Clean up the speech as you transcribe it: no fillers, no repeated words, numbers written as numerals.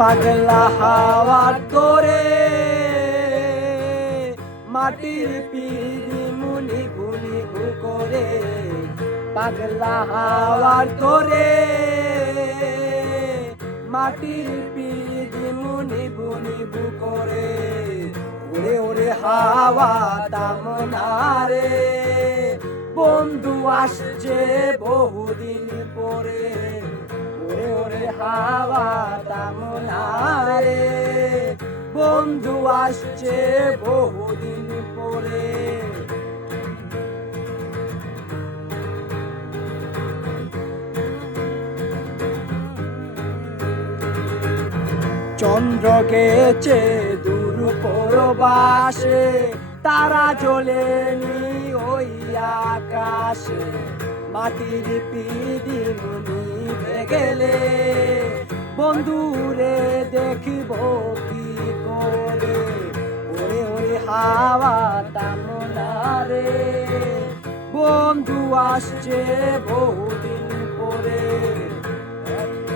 পাগলা হাওয়ার তোরে মাটির পিড়ি মুনি ভুনি করে পাগলা হাওয়ার তোরে মাটির পিড়ি মুনি ভুনি করে ওরে ওরে হাওয়া তামনারে বন্ধু আসছে বহুদিন পরে ওরে ওরে হাওয়া তামনারে বন্ধু আসছে বহুদিন পরে চন্দ্র গেছে দূর পরবাসে তারা জ্বলেনি ওই আকাশে মাটির পিড়ি মুনি গেলে বন্ধুরে দেখিব কি করে ওরে ওরে হাওয়া তামনারে বন্ধু আসছে বহুদিন পরে।